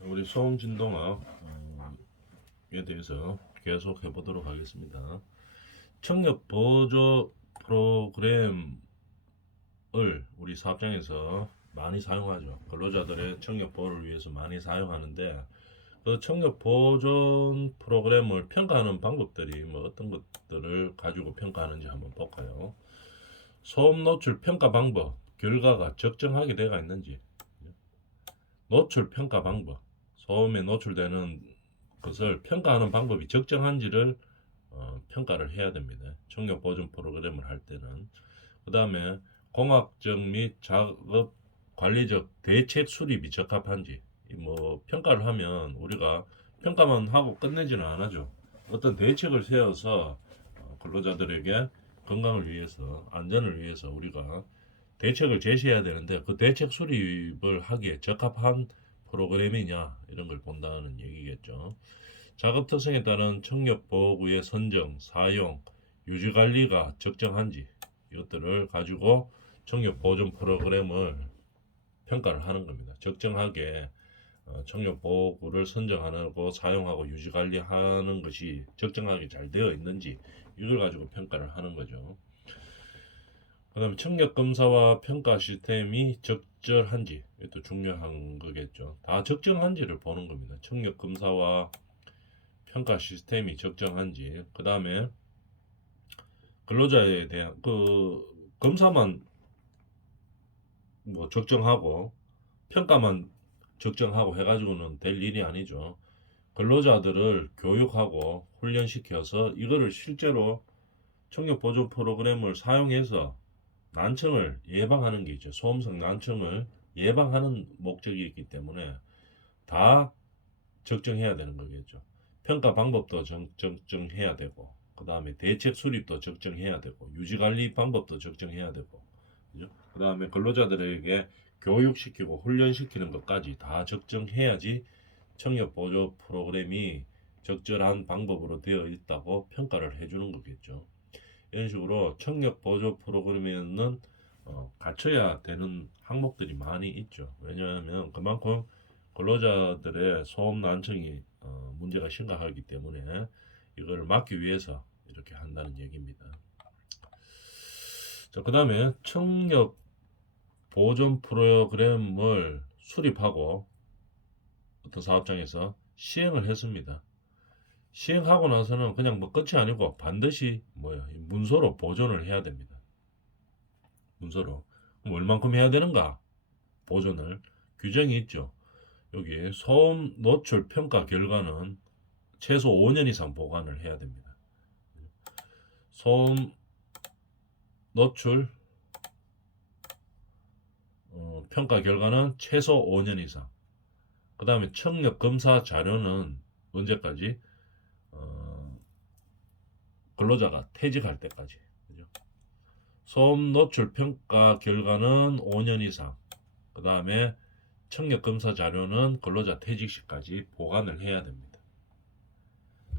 우리 소음 진동학에 대해서 계속 해보도록 하겠습니다. 청력 보조 프로그램을 우리 사업장에서 많이 사용하죠. 근로자들의 청력 보호를 위해서 많이 사용하는데, 그 청력 보존 프로그램을 평가하는 방법들이 어떤 것들을 가지고 평가하는지 한번 볼까요? 소음 노출 평가 방법, 결과가 적정하게 되어 있는지, 노출 평가 방법, 소음에 노출되는 것을 평가하는 방법이 적정한지를 평가를 해야 됩니다. 청력 보존 프로그램을 할 때는. 그 다음에 공학적 및 작업 관리적 대책 수립이 적합한지. 평가를 하면 우리가 평가만 하고 끝내지는 않아죠. 어떤 대책을 세워서 근로자들에게 건강을 위해서, 안전을 위해서 우리가 대책을 제시해야 되는데, 그 대책 수립을 하기에 적합한 프로그램이냐, 이런 걸 본다는 얘기겠죠. 작업 특성에 따른 청력 보호구의 선정, 사용, 유지 관리가 적정한지, 이것들을 가지고 청력 보존 프로그램을 평가를 하는 겁니다. 적정하게 청력 보호구를 선정하고 사용하고 유지 관리하는 것이 적정하게 잘 되어 있는지, 이걸 가지고 평가를 하는 거죠. 그 다음에 청력 검사와 평가 시스템이 적절한지, 이것도 중요한 거겠죠. 다 적정한지를 보는 겁니다. 청력 검사와 평가 시스템이 적정한지. 그 다음에 근로자에 대한 검사만 적정하고 평가만 적정하고 해가지고는 될 일이 아니죠. 근로자들을 교육하고 훈련시켜서 이거를 실제로 청력 보존 프로그램을 사용해서 난청을 예방하는 게 있죠. 소음성 난청을 예방하는 목적이 있기 때문에 다 적정해야 되는 거겠죠. 평가 방법도 적정해야 되고, 그 다음에 대책 수립도 적정해야 되고, 유지관리 방법도 적정해야 되고, 그 다음에 근로자들에게 교육시키고 훈련시키는 것까지 다 적정해야지 청력 보조 프로그램이 적절한 방법으로 되어 있다고 평가를 해주는 거겠죠. 이런 식으로 청력 보조 프로그램에는 갖춰야 되는 항목들이 많이 있죠. 왜냐하면 그만큼 근로자들의 소음 난청이 문제가 심각하기 때문에 이거를 막기 위해서 이렇게 한다는 얘기입니다. 자, 그 다음에 청력 보존 프로그램을 수립하고 어떤 사업장에서 시행을 했습니다. 시행하고 나서는 그냥 끝이 아니고 반드시 문서로 보존을 해야 됩니다. 문서로. 그럼 얼만큼 해야 되는가? 보존을. 규정이 있죠. 여기 소음 노출 평가 결과는 최소 5년 이상 보관을 해야 됩니다. 소음 노출 평가 결과는 최소 5년 이상. 그 다음에 청력 검사 자료는 언제까지? 근로자가 퇴직할 때까지. 그죠? 소음 노출 평가 결과는 5년 이상. 그 다음에 청력 검사 자료는 근로자 퇴직 시까지 보관을 해야 됩니다.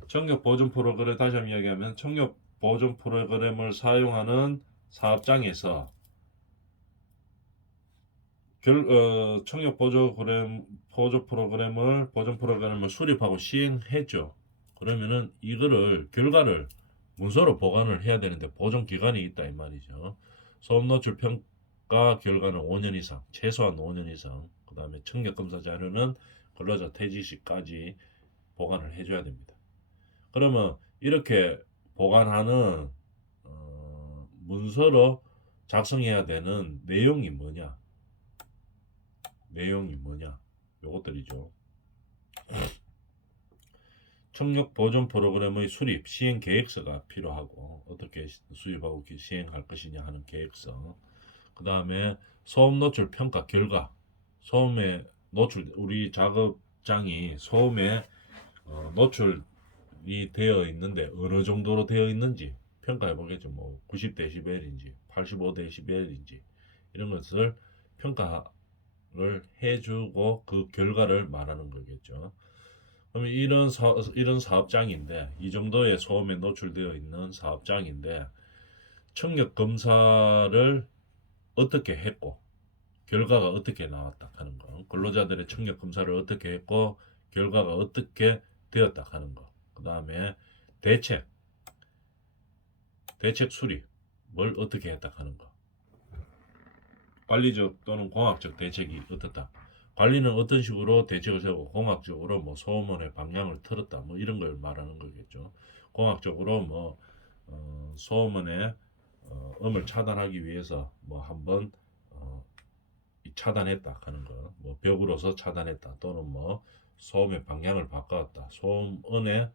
청력 보존 프로그램, 다시 한번 이야기하면 청력 보존 프로그램을 사용하는 사업장에서 청력 보존 프로그램을 수립하고 시행했죠. 그러면은 이거를 결과를 문서로 보관을 해야 되는데 보존 기간이 있다 이 말이죠. 소음 노출 평가 결과는 5년 이상, 최소한 5년 이상. 그 다음에 청력 검사 자료는 근로자 퇴직 시까지 보관을 해줘야 됩니다. 그러면 이렇게 보관하는 문서로 작성해야 되는 내용이 뭐냐? 요것들이죠. 청력 보존 프로그램의 수립, 시행 계획서가 필요하고, 어떻게 수립하고 시행할 것이냐 하는 계획서. 그 다음에 소음 노출 평가 결과, 소음에 노출, 우리 작업장이 소음에 노출이 되어 있는데 어느 정도로 되어 있는지 평가해 보겠죠. 90dB인지 85dB인지 이런 것을 평가를 해주고 그 결과를 말하는 거겠죠. 그러면 이런 사업장인데, 이 정도의 소음에 노출되어 있는 사업장인데 청력 검사를 어떻게 했고 결과가 어떻게 나왔다 하는 거, 근로자들의 청력 검사를 어떻게 했고 결과가 어떻게 되었다 하는 거. 그 다음에 대책 수립 뭘 어떻게 했다 하는 거. 관리적 또는 공학적 대책이 어떻다. 관리는 어떤 식으로 대책을 세우고 공학적으로 뭐 소음원의 방향을 틀었다 뭐 이런 걸 말하는 거겠죠. 공학적으로 뭐 소음원의 음을 차단하기 위해서 뭐 한번 차단했다 하는 거, 뭐 벽으로서 차단했다 또는 뭐 소음의 방향을 바꿨다, 소음원을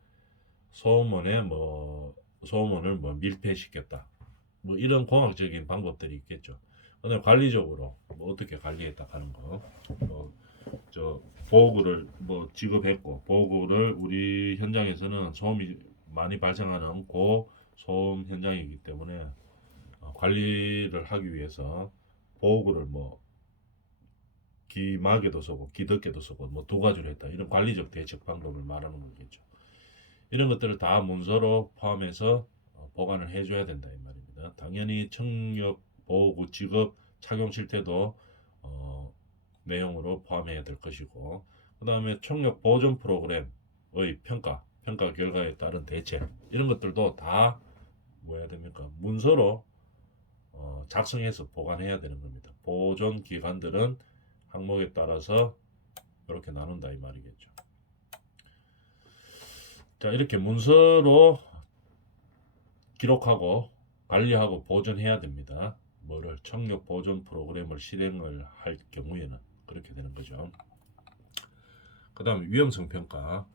뭐 밀폐시켰다, 뭐 이런 공학적인 방법들이 있겠죠. 그다음에 관리적으로 뭐 어떻게 관리했다 하는 거, 뭐저 보호구를 뭐 지급했고 보호구를 우리 현장에서는 소음이 많이 발생하는 고소음 현장이기 때문에 관리를 하기 위해서 보호구를 뭐 기막에도 쓰고 기덮개도 쓰고 뭐 두 가지로 했다. 이런 관리적 대책 방법을 말하는 거겠죠. 이런 것들을 다 문서로 포함해서 보관을 해줘야 된다 이 말입니다. 당연히 청력 보호구 지급 착용 실태도 내용으로 포함해야 될 것이고, 그 다음에 청력 보존 프로그램의 평가 결과에 따른 대책 이런 것들도 다 뭐 해야 됩니까? 문서로 작성해서 보관해야 되는 겁니다. 보존 기관들은 항목에 따라서 이렇게 나눈다 이 말이겠죠. 자, 이렇게 문서로 기록하고 관리하고 보존해야 됩니다. 뭐를 청력 보존 프로그램을 실행을 할 경우에는 그렇게 되는 거죠. 그 다음에 위험성 평가.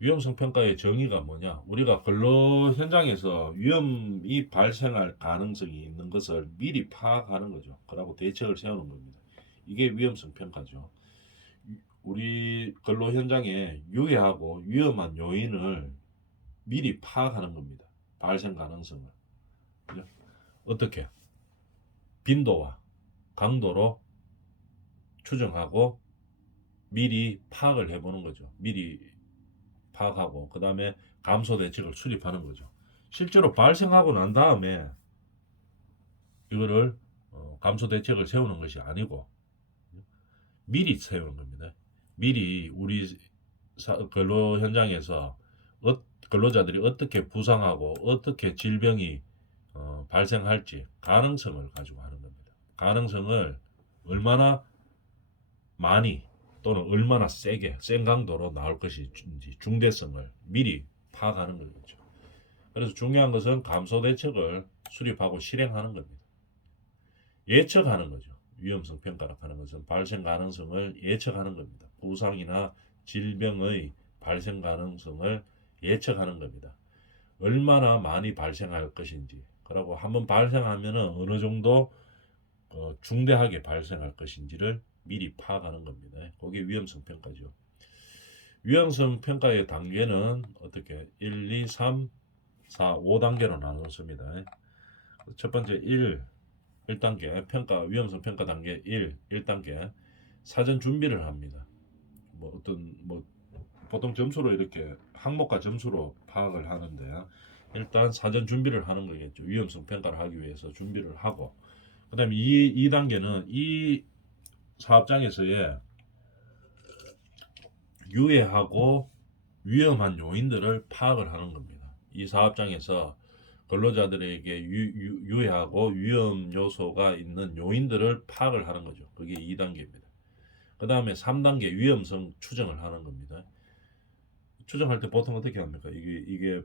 위험성 평가의 정의가 뭐냐? 우리가 근로 현장에서 위험이 발생할 가능성이 있는 것을 미리 파악하는 거죠. 그러고 대책을 세우는 겁니다. 이게 위험성 평가죠. 우리 근로 현장에 유해하고 위험한 요인을 미리 파악하는 겁니다. 발생 가능성을. 그죠? 어떻게? 빈도와 강도로 추정하고 미리 파악을 해보는 거죠. 미리 파악하고 그 다음에 감소 대책을 수립하는 거죠. 실제로 발생하고 난 다음에 이거를 감소 대책을 세우는 것이 아니고 미리 세우는 겁니다. 미리 우리 근로 현장에서 근로자들이 어떻게 부상하고 어떻게 질병이 발생할지 가능성을 가지고 하는 겁니다. 가능성을 얼마나 많이 또는 얼마나 세게 센 강도로 나올 것인지 중대성을 미리 파악하는 거죠. 그래서 중요한 것은 감소 대책을 수립하고 실행하는 겁니다. 예측하는 거죠. 위험성 평가라고 하는 것은 발생 가능성을 예측하는 겁니다. 부상이나 질병의 발생 가능성을 예측하는 겁니다. 얼마나 많이 발생할 것인지, 그리고 한번 발생하면 어느 정도 중대하게 발생할 것인지를 미리 파악하는 겁니다. 그게 위험성 평가죠. 위험성 평가의 단계는 어떻게 1, 2, 3, 4, 5단계로 나눴습니다. 첫 번째 1단계 평가 위험성 평가 단계 1단계 사전 준비를 합니다. 뭐 보통 점수로 이렇게 항목과 점수로 파악을 하는데 일단 사전 준비를 하는 거겠죠. 위험성 평가를 하기 위해서 준비를 하고, 그다음에 2단계는 이 사업장에서의 유해하고 위험한 요인들을 파악을 하는 겁니다. 이 사업장에서 근로자들에게 유해하고 위험 요소가 있는 요인들을 파악을 하는 거죠. 그게 2단계입니다. 그 다음에 3단계 위험성 추정을 하는 겁니다. 추정할 때 보통 어떻게 합니까? 이게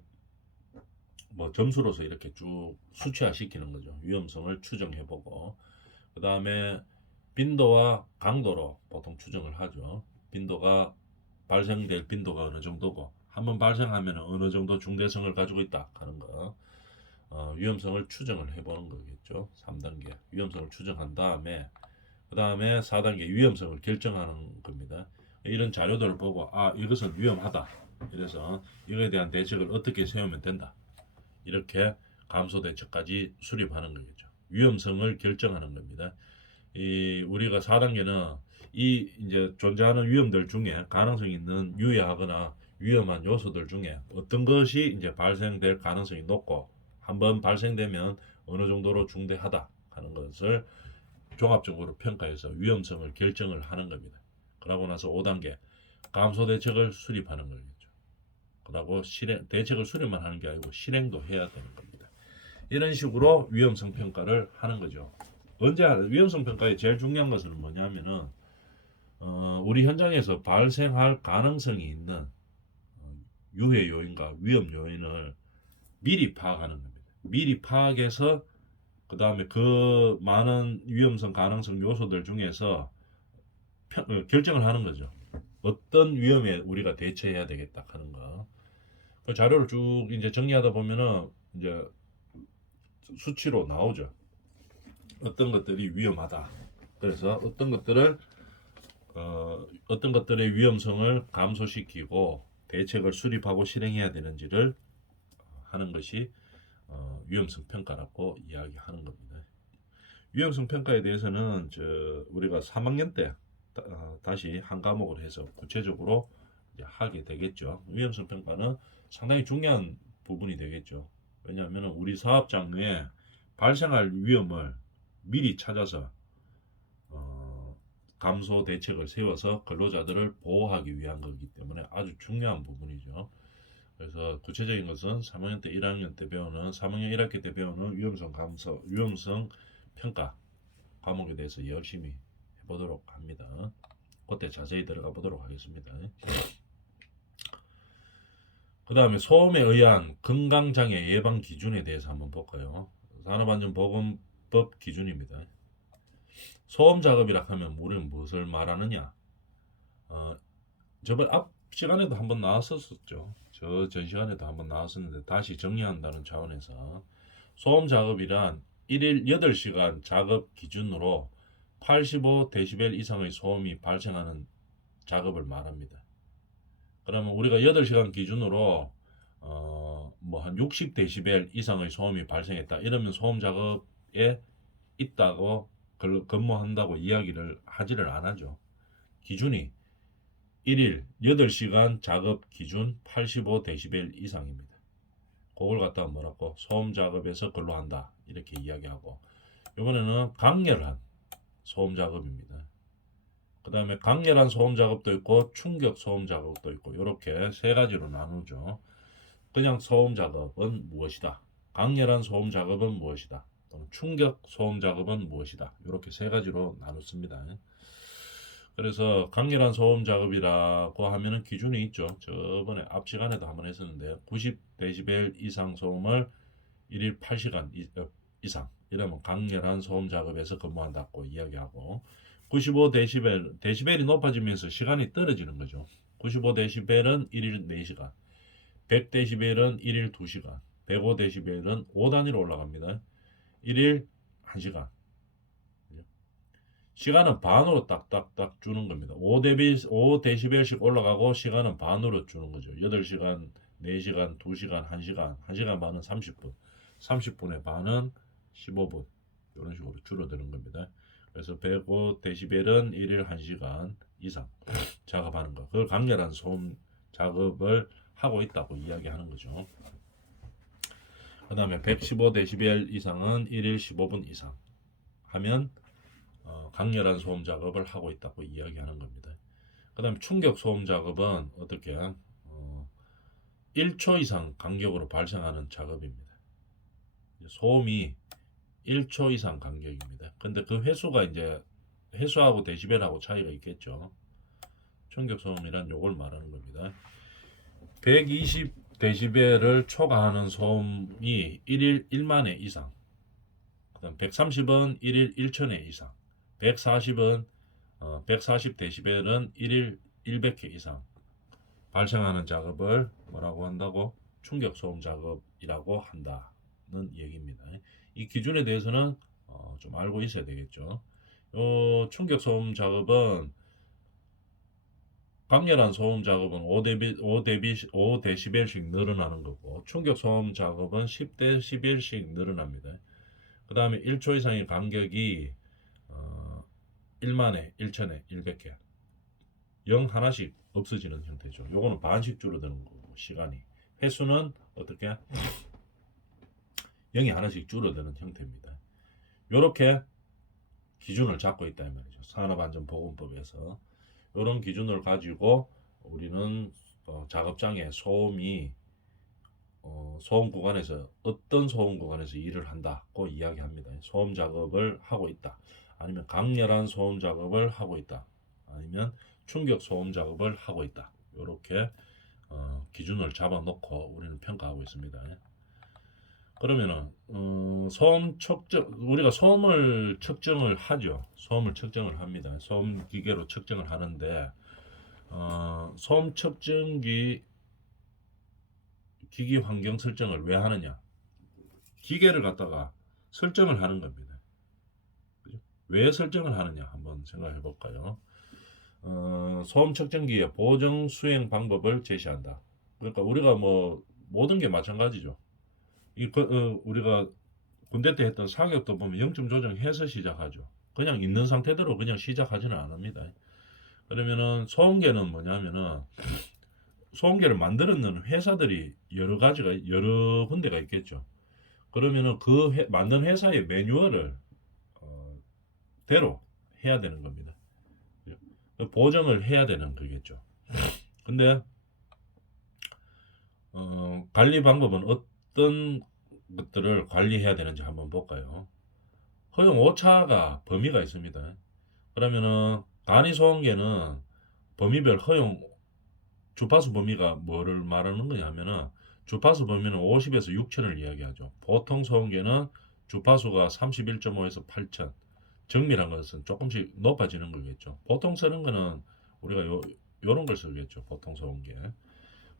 뭐 점수로서 이렇게 쭉 수치화 시키는 거죠. 위험성을 추정해보고, 그 다음에 빈도와 강도로 보통 추정을 하죠. 발생될 빈도가 어느 정도고 한번 발생하면 어느 정도 중대성을 가지고 있다 하는 거, 위험성을 추정을 해보는 거겠죠. 3단계 위험성을 추정한 다음에 그 다음에 4단계 위험성을 결정하는 겁니다. 이런 자료들을 보고 이것은 위험하다, 그래서 이거에 대한 대책을 어떻게 세우면 된다, 이렇게 감소 대책까지 수립하는 거겠죠. 위험성을 결정하는 겁니다. 우리가 4단계는 이제 존재하는 위험들 중에 가능성이 있는 유해하거나 위험한 요소들 중에 어떤 것이 이제 발생될 가능성이 높고 한번 발생되면 어느 정도로 중대하다 하는 것을 종합적으로 평가해서 위험성을 결정을 하는 겁니다. 그러고 나서 5단계 감소 대책을 수립하는 거겠죠. 그러고 대책을 수립만 하는 게 아니고 실행도 해야 되는 겁니다. 이런 식으로 위험성 평가를 하는 거죠. 언제 위험성 평가의 제일 중요한 것은 뭐냐면은 우리 현장에서 발생할 가능성이 있는 유해 요인과 위험 요인을 미리 파악하는 겁니다. 미리 파악해서 그 다음에 그 많은 위험성 가능성 요소들 중에서 결정을 하는 거죠. 어떤 위험에 우리가 대처해야 되겠다 하는 거. 그 자료를 쭉 이제 정리하다 보면은 이제 수치로 나오죠. 어떤 것들이 위험하다. 그래서 어떤 것들의 위험성을 감소시키고 대책을 수립하고 실행해야 되는지를 하는 것이 위험성 평가라고 이야기하는 겁니다. 위험성 평가에 대해서는 우리가 3학년 때 다시 한 과목을 해서 구체적으로 이제 하게 되겠죠. 위험성 평가는 상당히 중요한 부분이 되겠죠. 왜냐하면 우리 사업 장르에 발생할 위험을 미리 찾아서 감소 대책을 세워서 근로자들을 보호하기 위한 거기 때문에 아주 중요한 부분이죠. 그래서 구체적인 것은 3학년 때 1학년 때 배우는 3학년 1학기 때 배우는 위험성 평가 과목에 대해서 열심히 해보도록 합니다. 그때 자세히 들어가 보도록 하겠습니다. 그 다음에 소음에 의한 건강장애 예방 기준에 대해서 한번 볼까요? 산업안전보건법 기준입니다. 소음 작업이라 하면 우리는 무엇을 말하느냐? 저번 앞 시간에도 한번 나왔었죠. 전 시간에도 한번 나왔었는데 다시 정리한다는 차원에서 소음 작업이란 1일 8시간 작업 기준으로 85데시벨 이상의 소음이 발생하는 작업을 말합니다. 그러면 우리가 8시간 기준으로 뭐 한 60데시벨 이상의 소음이 발생했다. 이러면 소음 작업에 있다고 근무한다고 이야기를 하지를 안 하죠. 기준이 1일 8시간 작업 기준 85데시벨 이상입니다. 그걸 갖다가 뭐라고 소음 작업에서 근로한다 이렇게 이야기하고, 이번에는 강렬한 소음 작업입니다. 그 다음에 강렬한 소음 작업도 있고 충격 소음 작업도 있고 이렇게 세 가지로 나누죠. 그냥 소음 작업은 무엇이다, 강렬한 소음 작업은 무엇이다, 또는 충격 소음 작업은 무엇이다, 이렇게 세 가지로 나눴습니다. 그래서 강렬한 소음 작업이라고 하면은 기준이 있죠. 저번에 앞 시간에도 한번 했었는데 90데시벨 이상 소음을 1일 8시간 이상 이러면 강렬한 소음 작업에서 근무한다고 이야기하고, 95데시벨이 높아지면서 시간이 떨어지는 거죠. 95데시벨은 1일 4시간, 100데시벨은 1일 2시간, 105데시벨은 5단위로 올라갑니다. 1일 1시간. 시간은 반으로 딱딱딱 주는 겁니다. 5데시벨씩 올라가고 시간은 반으로 주는 거죠. 8시간, 4시간, 2시간, 1시간, 1시간 반은 30분, 30분의 반은 15분, 이런 식으로 줄어드는 겁니다. 그래서 105데시벨은 1일 1시간 이상 작업하는 거, 그걸 강렬한 소음 작업을 하고 있다고 이야기하는 거죠. 그 다음에 115데시벨 이상은 1일 15분 이상 하면 강렬한 소음 작업을 하고 있다고 이야기하는 겁니다. 그 다음에 충격 소음 작업은 어떻게 1초 이상 간격으로 발생하는 작업입니다. 소음이 1초 이상 간격입니다. 근데 그 횟수가 이제 횟수하고 데시벨하고 차이가 있겠죠. 충격 소음이란 요걸 말하는 겁니다. 120데시벨을 초과하는 소음이 1일 1만회 이상, 그 다음 130은 1일 1천회 이상, 140은 140데시벨은 1일 100회 이상 발생하는 작업을 뭐라고 한다고? 충격 소음 작업이라고 한다는 얘기입니다. 이 기준에 대해서는 좀 알고 있어야 되겠죠. 충격 소음 작업은 강렬한 소음 작업은 5데시벨씩 늘어나는 거고, 충격 소음 작업은 10데시벨씩 늘어납니다. 그 다음에 1초 이상의 간격이 1만회, 1천회, 100회 0 하나씩 없어지는 형태죠. 요거는 반씩 줄어드는 거고, 시간이 횟수는 어떻게 0이 하나씩 줄어드는 형태입니다. 요렇게 기준을 잡고 있다 이 말이죠. 산업안전보건법에서. 이런 기준을 가지고 우리는 작업장에 소음이 소음 구간에서 어떤 소음 구간에서 일을 한다고 이야기합니다. 소음 작업을 하고 있다. 아니면 강렬한 소음 작업을 하고 있다. 아니면 충격 소음 작업을 하고 있다. 이렇게 기준을 잡아놓고 우리는 평가하고 있습니다. 그러면은 소음 측정 우리가 소음을 측정을 하죠. 소음을 측정을 합니다. 소음 기계로 측정을 하는데 소음 측정기 기기 환경 설정을 왜 하느냐? 기계를 갖다가 설정을 하는 겁니다. 그죠? 왜 설정을 하느냐 한번 생각해 볼까요? 소음 측정기의 보정 수행 방법을 제시한다. 그러니까 우리가 뭐 모든 게 마찬가지죠. 우리가 군대 때 했던 사격도 보면 0점 조정해서 시작하죠. 그냥 있는 상태대로 그냥 시작하지는 않습니다. 그러면은 소음계는 뭐냐면은 소음계를 만들었는 회사들이 여러 가지가 여러 군데가 있겠죠. 그러면은 만든 회사의 매뉴얼을 어, 대로 해야 되는 겁니다. 보정을 해야 되는 거겠죠. 근데 관리 방법은 어떤 것들을 관리해야 되는지 한번 볼까요? 허용 오차가 범위가 있습니다. 그러면은 단위 소음계는 범위별 허용 주파수 범위가 뭐를 말하는 거냐면은 주파수 범위는 50에서 6천을 이야기하죠. 보통 소음계는 주파수가 31.5에서 8천. 정밀한 것은 조금씩 높아지는 거겠죠. 보통 쓰는 거는 우리가 요런 걸 쓰겠죠. 보통 소음계.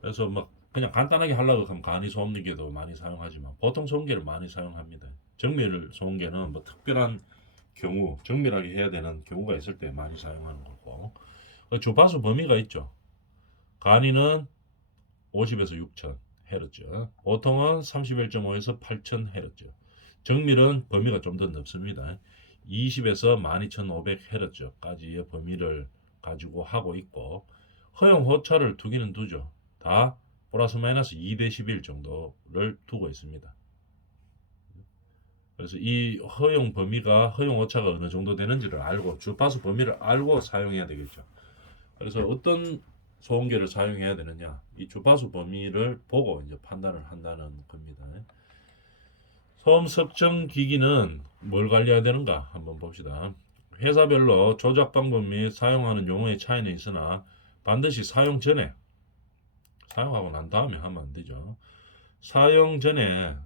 그래서 막 그냥 간단하게 하려고 하면 간이 소음기도 많이 사용하지만 보통 소음기를 많이 사용합니다. 정밀 소음기는 뭐 특별한 경우 정밀하게 해야 되는 경우가 있을 때 많이 사용하는 거고 주파수 범위가 있죠. 간이는 50에서 6000 헤르츠, 보통은 31.5에서 8000 헤르츠, 정밀은 범위가 좀 더 넓습니다. 20에서 12500 헤르츠까지의 범위를 가지고 하고 있고 허용 오차를 두기는 두죠. 다 플러스 마이너스 2dB 정도를 두고 있습니다. 그래서 이 허용 범위가 허용 오차가 어느 정도 되는지를 알고 주파수 범위를 알고 사용해야 되겠죠. 그래서 어떤 소음계를 사용해야 되느냐 이 주파수 범위를 보고 이제 판단을 한다는 겁니다. 소음 측정 기기는 뭘 관리해야 되는가 한번 봅시다. 회사별로 조작 방법 및 사용하는 용어의 차이는 있으나 반드시 사용 전에 사용하고 난 다음에 하면 안 되죠. 사용 전에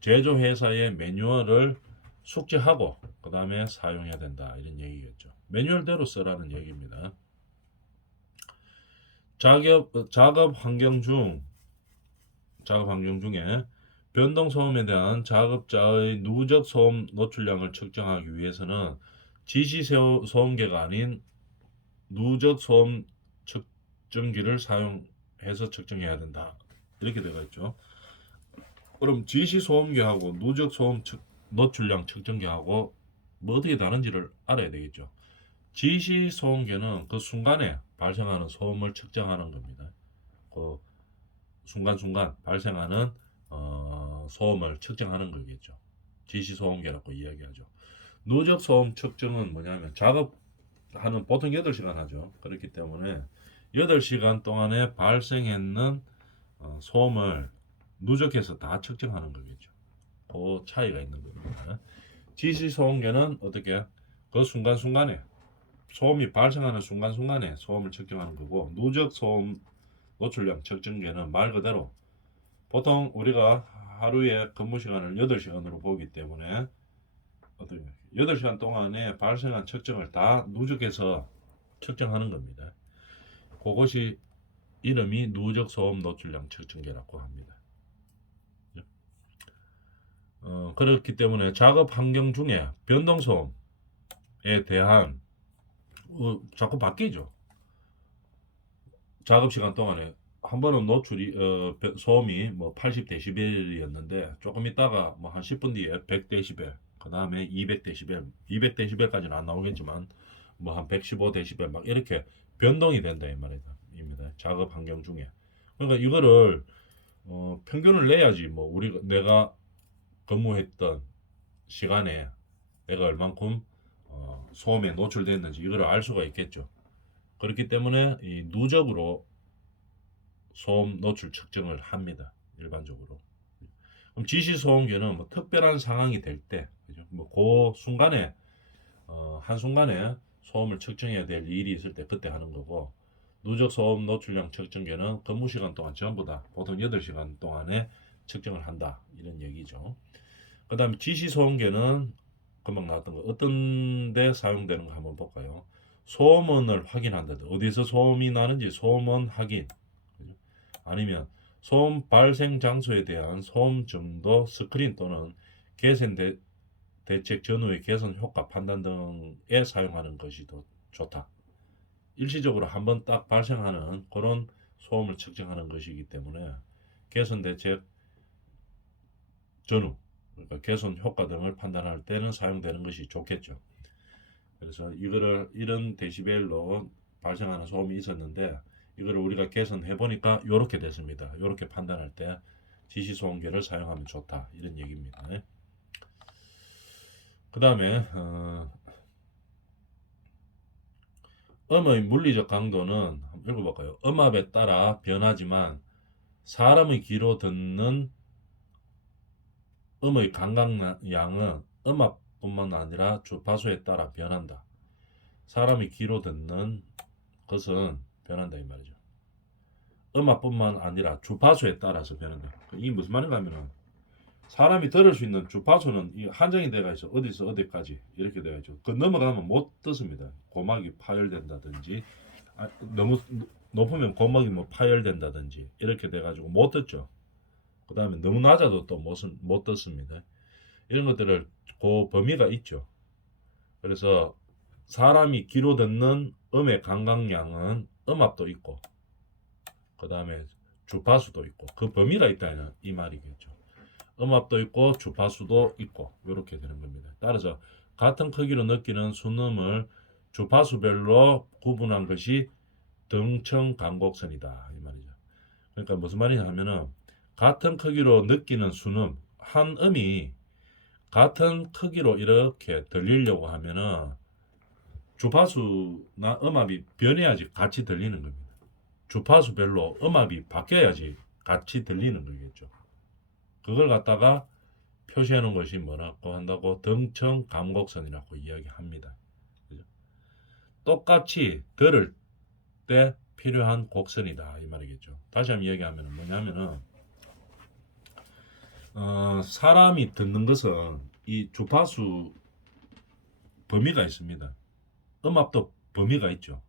제조회사의 매뉴얼을 숙지하고 그 다음에 사용해야 된다 이런 얘기겠죠. 매뉴얼대로 쓰라는 얘기입니다. 작업 환경 중에 변동 소음에 대한 작업자의 누적 소음 노출량을 측정하기 위해서는 지시 소음계가 아닌 누적 소음 측정기를 사용해서 측정해야 된다. 이렇게 되어 있죠. 그럼 지시 소음계하고 누적 소음 노출량 측정기하고 뭐 어떻게 다른지를 알아야 되겠죠. 지시 소음계는 그 순간에 발생하는 소음을 측정하는 겁니다. 그 순간순간 발생하는 소음을 측정하는 거겠죠. 지시 소음계라고 이야기하죠. 누적 소음 측정은 뭐냐면 작업하는 보통 8시간 하죠. 그렇기 때문에 8시간 동안에 발생했는 소음을 누적해서 다 측정하는 거겠죠. 그 차이가 있는 겁니다. 지시 소음계는 어떻게 그 순간순간에 소음이 발생하는 순간순간에 소음을 측정하는 거고 누적 소음 노출량 측정계는 말 그대로 보통 우리가 하루에 근무 시간을 8시간으로 보기 때문에 8시간 동안에 발생한 측정을 다 누적해서 측정하는 겁니다. 그것이 이름이 누적 소음 노출량 측정계라고 합니다. 그렇기 때문에 작업 환경 중에 변동 소음에 대한 자꾸 바뀌죠. 작업 시간 동안에 한 번은 노출이 소음이 뭐 80dB였는데 조금 있다가 뭐 한 10분 뒤에 100dB, 그 다음에 200dB, 200dB까지는 안 나오겠지만 뭐 한 115dB 막 이렇게 변동이 된다 이 말입니다. 작업 환경 중에. 그러니까 이거를 평균을 내야지 뭐 내가 근무했던 시간에 내가 얼만큼 소음에 노출됐는지 이거를 알 수가 있겠죠. 그렇기 때문에 이 누적으로 소음 노출 측정을 합니다. 일반적으로. 그럼 지시 소음계는 뭐 특별한 상황이 될 때, 그죠? 뭐그 순간에 한 순간에 소음을 측정해야 될 일이 있을 때 그때 하는 거고, 누적 소음 노출량 측정계는 근무 시간 동안 전부 다 보통 8시간 동안에 측정을 한다 이런 얘기죠. 그 다음에 지시 소음계는 금방 나왔던 거 어떤 데 사용되는 거 한번 볼까요? 소음원을 확인한다. 어디서 소음이 나는지 소음원 확인, 그죠? 아니면 소음 발생 장소에 대한 소음 정도 스크린 또는 개선 대책 전후의 개선 효과 판단 등에 사용하는 것이 더 좋다. 일시적으로 한번 딱 발생하는 그런 소음을 측정하는 것이기 때문에 개선 대책 전후, 그러니까 개선 효과 등을 판단할 때는 사용되는 것이 좋겠죠. 그래서 이거를 이런 데시벨로 발생하는 소음이 있었는데 이거를 우리가 개선해 보니까 이렇게 됐습니다. 이렇게 판단할 때 지시 소음계를 사용하면 좋다 이런 얘기입니다. 그 다음에 음의 물리적 강도는 한번 읽어볼까요? 음압에 따라 변하지만 사람의 귀로 듣는 음의 감각량은 음압뿐만 아니라 주파수에 따라 변한다. 사람이 귀로 듣는 것은 변한다 이 말이죠. 음압뿐만 아니라 주파수에 따라서 변한다. 이게 무슨 말인가 하면은 사람이 들을 수 있는 주파수는 한정이 되어 있어. 어디서 어디까지 이렇게 되어 있죠. 그 넘어가면 못 듣습니다. 고막이 파열된다든지 너무 높으면 고막이 뭐 파열된다든지 이렇게 돼가지고 못 듣죠. 그 다음에 너무 낮아도 또 못 듣습니다. 이런 것들을 그 범위가 있죠. 그래서 사람이 귀로 듣는 음의 감각량은 음압도 있고 그 다음에 주파수도 있고 그 범위가 있다는 이 말이겠죠. 음압도 있고 주파수도 있고 이렇게 되는 겁니다. 따라서 같은 크기로 느끼는 순음을 주파수별로 구분한 것이 등청 간곡선이다 이 말이죠. 그러니까 무슨 말이냐 하면은 같은 크기로 느끼는 순음 한 음이 같은 크기로 이렇게 들리려고 하면은 주파수나 음압이 변해야지 같이 들리는 겁니다. 주파수별로 음압이 바뀌어야지 같이 들리는 거겠죠. 그걸 갖다가 표시해 놓은 것이 뭐라고 한다고 등청 감곡선이라고 이야기합니다. 그죠? 똑같이 들을 때 필요한 곡선이다 이 말이겠죠. 다시 한번 이야기하면 뭐냐면은 사람이 듣는 것은 이 주파수 범위가 있습니다. 음압도 범위가 있죠.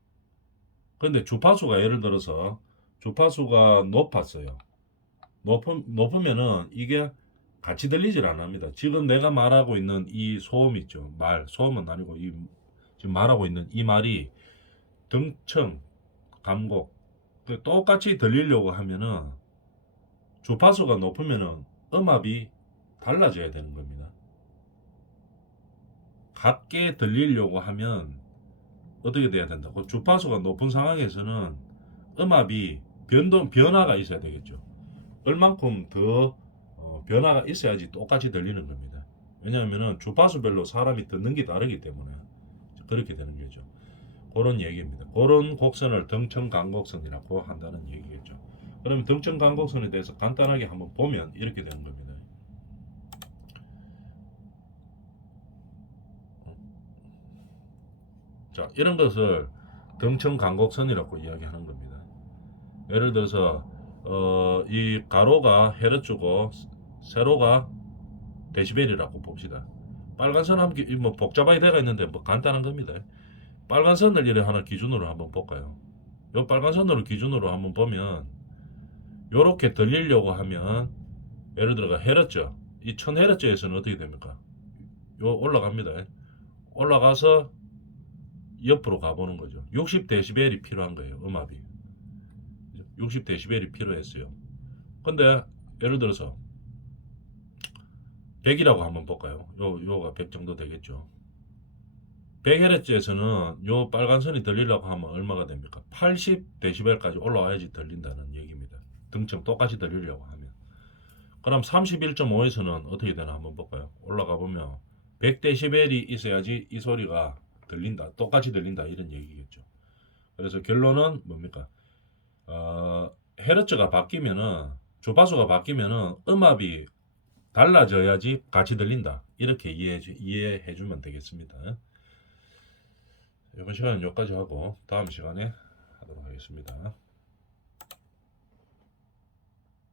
그런데 주파수가 예를 들어서 주파수가 높았어요. 높으면은 이게 같이 들리질 않습니다. 지금 내가 말하고 있는 이 소음 있죠. 소음은 아니고 지금 말하고 있는 이 말이 등청, 감곡 똑같이 들리려고 하면은 주파수가 높으면은 음압이 달라져야 되는 겁니다. 같게 들리려고 하면 어떻게 돼야 된다고? 주파수가 높은 상황에서는 음압이 변화가 있어야 되겠죠. 얼만큼 더 변화가 있어야지 똑같이 들리는 겁니다. 왜냐하면 주파수별로 사람이 듣는 게 다르기 때문에 그렇게 되는 거죠. 그런 얘기입니다. 그런 곡선을 등청간곡선이라고 한다는 얘기겠죠. 그러면 등청간곡선에 대해서 간단하게 한번 보면 이렇게 되는 겁니다. 자, 이런 것을 등청간곡선이라고 이야기하는 겁니다. 예를 들어서 이 가로가 헤르츠고 세로가 데시벨이라고 봅시다. 빨간 선 함께 뭐 복잡하게 되어 있는데 뭐 간단한 겁니다. 빨간 선을 이래 하나 기준으로 한번 볼까요? 요 빨간 선으로 기준으로 한번 보면 요렇게 들리려고 하면 예를 들어가 헤르츠 이 1000헤르츠에서는 어떻게 됩니까? 요 올라갑니다. 올라가서 옆으로 가보는 거죠. 60데시벨이 필요한 거예요. 음압이 60데시벨이 필요했어요. 근데 예를 들어서 100이라고 한번 볼까요? 요가 100 정도 되겠죠. 100Hz에서는 요 빨간 선이 들리려고 하면 얼마가 됩니까? 80dB까지 올라와야지 들린다는 얘기입니다. 등청 똑같이 들리려고 하면. 그럼 31.5에서는 어떻게 되나 한번 볼까요? 올라가 보면 100dB이 있어야지 이 소리가 들린다. 똑같이 들린다. 이런 얘기겠죠. 그래서 결론은 뭡니까? 헤르츠가 바뀌면은 주파수가 바뀌면은 음압이 달라져야지 같이 들린다. 이렇게 이해해 주면 되겠습니다. 이번 시간은 여기까지 하고 다음 시간에 하도록 하겠습니다.